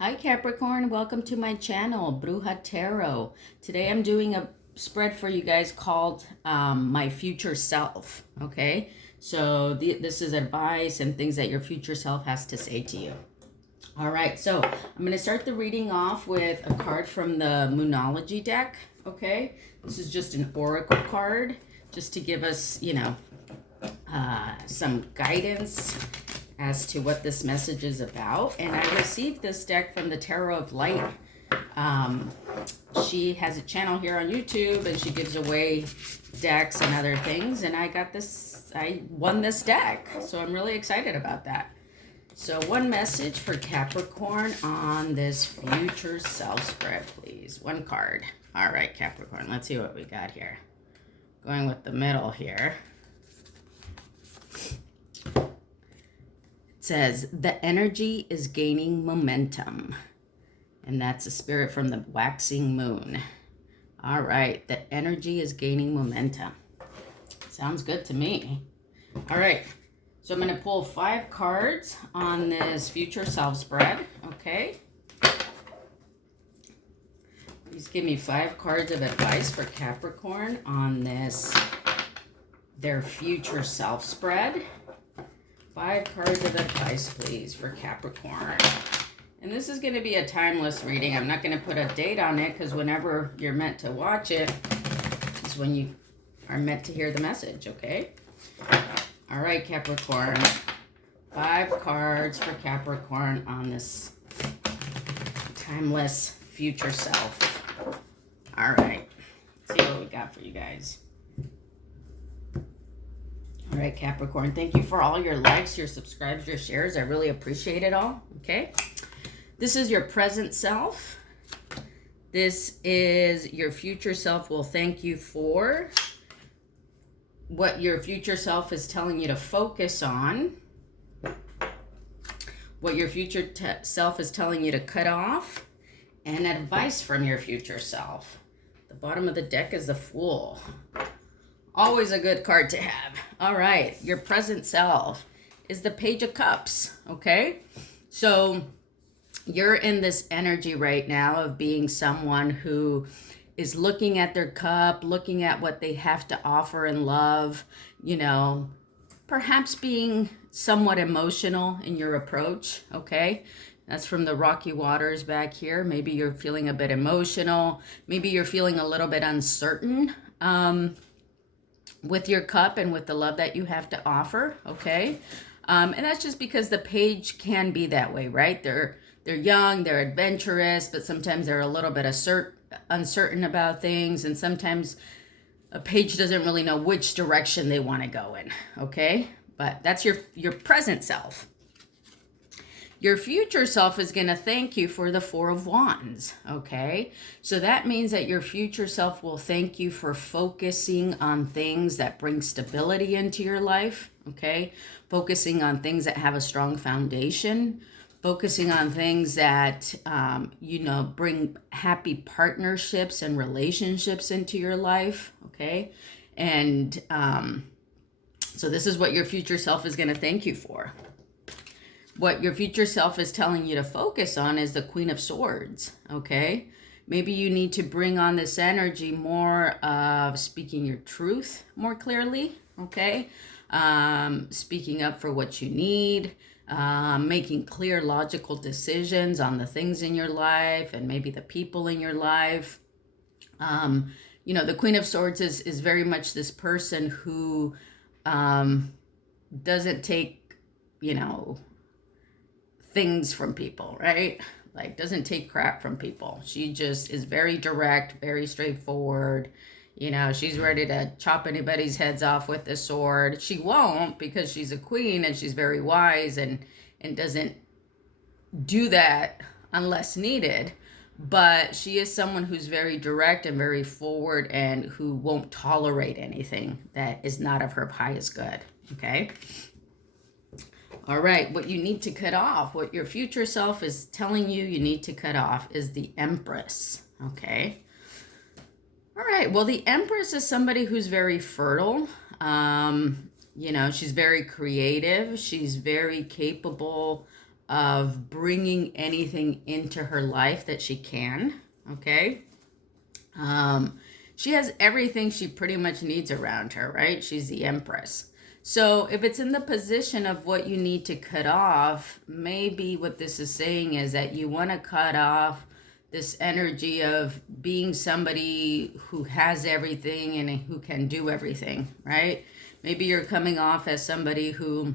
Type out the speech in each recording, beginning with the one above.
Hi Capricorn, welcome to my channel, Bruja Tarot. Today I'm doing a spread for you guys called My Future Self, okay? So this is advice and things that your future self has to say to you. All right, so I'm going to start the reading off with a card from the Moonology deck, okay? This is just an oracle card, just to give us, some guidance as to what this message is about. And I received this deck from the Tarot of Light. She has a channel here on YouTube and she gives away decks and other things. And I won this deck. So I'm really excited about that. So one message for Capricorn on this future self spread, please. One card. All right, Capricorn, let's see what we got here. Going with the middle here. Says the energy is gaining momentum, and that's a spirit from the waxing moon. All right, the energy is gaining momentum. Sounds good to me. All right, so I'm going to pull 5 cards on this future self spread. Okay, please give me 5 cards of advice for Capricorn on this their future self spread. 5 cards of advice, please, for Capricorn. And this is going to be a timeless reading. I'm not going to put a date on it because whenever you're meant to watch it is when you are meant to hear the message, okay? All right, Capricorn. 5 cards for Capricorn on this timeless future self. All right. Let's see what we got for you guys. All right, Capricorn, thank you for all your likes, your subscribes, your shares. I really appreciate it all, okay? This is your present self. This is your future self will thank you for what your future self is telling you to focus on, what your future self is telling you to cut off, and advice from your future self. The bottom of the deck is the Fool. Always a good card to have. All right, your present self is the Page of Cups, okay? So you're in this energy right now of being someone who is looking at their cup, looking at what they have to offer in love, perhaps being somewhat emotional in your approach, okay? That's from the Rocky Waters back here. Maybe you're feeling a bit emotional. Maybe you're feeling a little bit uncertain. With your cup and with the love that you have to offer, okay? And that's just because the page can be that way, right? They're young, they're adventurous, but sometimes they're a little bit uncertain about things, and sometimes a page doesn't really know which direction they want to go in, okay? But that's your present self. Your future self is going to thank you for the 4 of Wands, okay? So that means that your future self will thank you for focusing on things that bring stability into your life, okay? Focusing on things that have a strong foundation, focusing on things that, bring happy partnerships and relationships into your life, okay? And so this is what your future self is going to thank you for. What your future self is telling you to focus on is the Queen of Swords, okay? Maybe you need to bring on this energy more of speaking your truth more clearly, okay? Speaking up for what you need, making clear, logical decisions on the things in your life and maybe the people in your life. The Queen of Swords is very much this person who doesn't take, things from people, right? Like doesn't take crap from people. She just is very direct, very straightforward. She's ready to chop anybody's heads off with the sword. She won't because she's a queen and she's very wise and doesn't do that unless needed. But she is someone who's very direct and very forward and who won't tolerate anything that is not of her highest good, okay? All right, what you need to cut off, what your future self is telling you need to cut off is the Empress, okay? All right, well, the Empress is somebody who's very fertile. She's very creative. She's very capable of bringing anything into her life that she can, okay? She has everything she pretty much needs around her, right? She's the Empress. So if it's in the position of what you need to cut off, maybe what this is saying is that you want to cut off this energy of being somebody who has everything and who can do everything, right? Maybe you're coming off as somebody who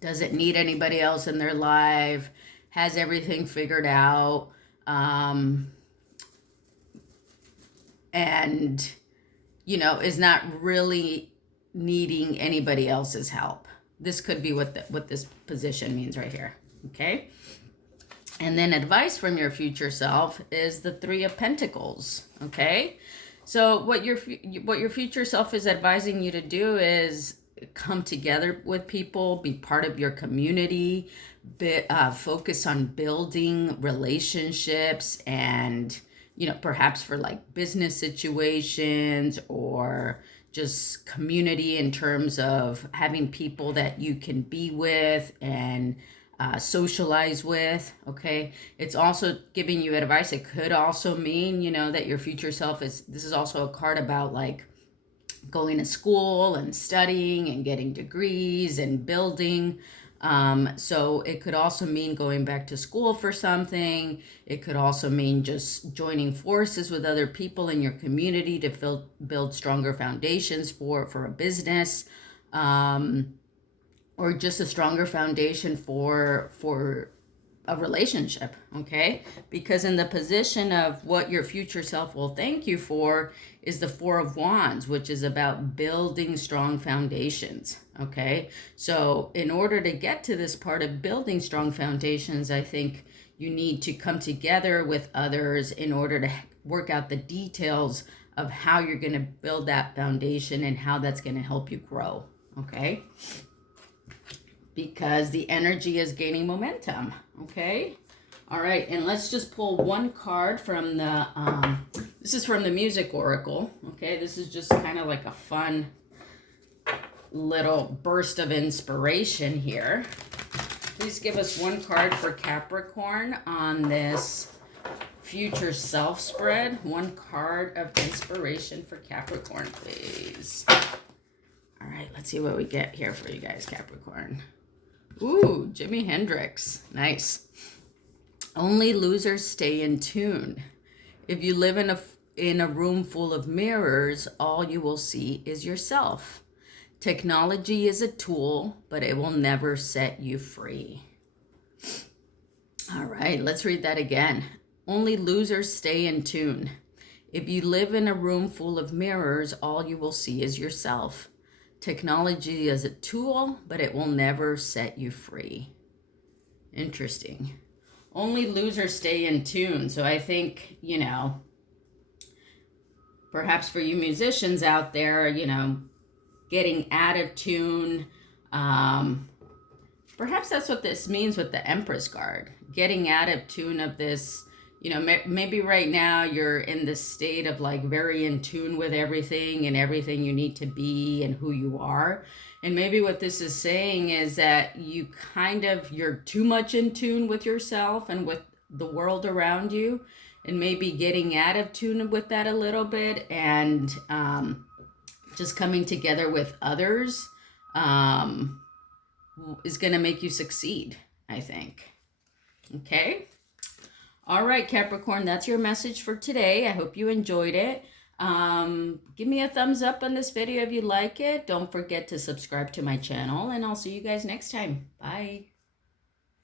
doesn't need anybody else in their life, has everything figured out, and, you know, is not really needing anybody else's help. This could be what this position means right here, okay? And then advice from your future self is the Three of Pentacles, okay? So what your future self is advising you to do is come together with people, be part of your community, focus on building relationships and, you know, perhaps for like business situations or just community in terms of having people that you can be with and socialize with, okay? It's also giving you advice. It could also mean, you know, that your future self this is also a card about like going to school and studying and getting degrees and building. So it could also mean going back to school for something. It could also mean just joining forces with other people in your community to build stronger foundations for a business. Or just a stronger foundation for a relationship, okay? Because in the position of what your future self will thank you for is the Four of Wands, which is about building strong foundations, okay? So in order to get to this part of building strong foundations, I think you need to come together with others in order to work out the details of how you're going to build that foundation and how that's going to help you grow, okay? Because the energy is gaining momentum, okay? All right, and let's just pull one card from the, this is from the Music Oracle, okay? This is just kind of like a fun little burst of inspiration here. Please give us one card for Capricorn on this future self spread. One card of inspiration for Capricorn, please. All right, let's see what we get here for you guys, Capricorn. Ooh, Jimi Hendrix. Nice. Only losers stay in tune. If you live in a room full of mirrors, all you will see is yourself. Technology is a tool, but it will never set you free. All right, let's read that again. Only losers stay in tune. If you live in a room full of mirrors, all you will see is yourself. Technology is a tool, but it will never set you free. Interesting. Only losers stay in tune. So I think, you know, perhaps for you musicians out there, you know, getting out of tune. Perhaps that's what this means with the Empress card. Getting out of tune of this, you know, maybe right now you're in this state of like very in tune with everything and everything you need to be and who you are. And maybe what this is saying is that you're too much in tune with yourself and with the world around you, and maybe getting out of tune with that a little bit and just coming together with others is going to make you succeed, I think. Okay. All right, Capricorn, that's your message for today. I hope you enjoyed it. Give me a thumbs up on this video if you like it. Don't forget to subscribe to my channel, and I'll see you guys next time. Bye.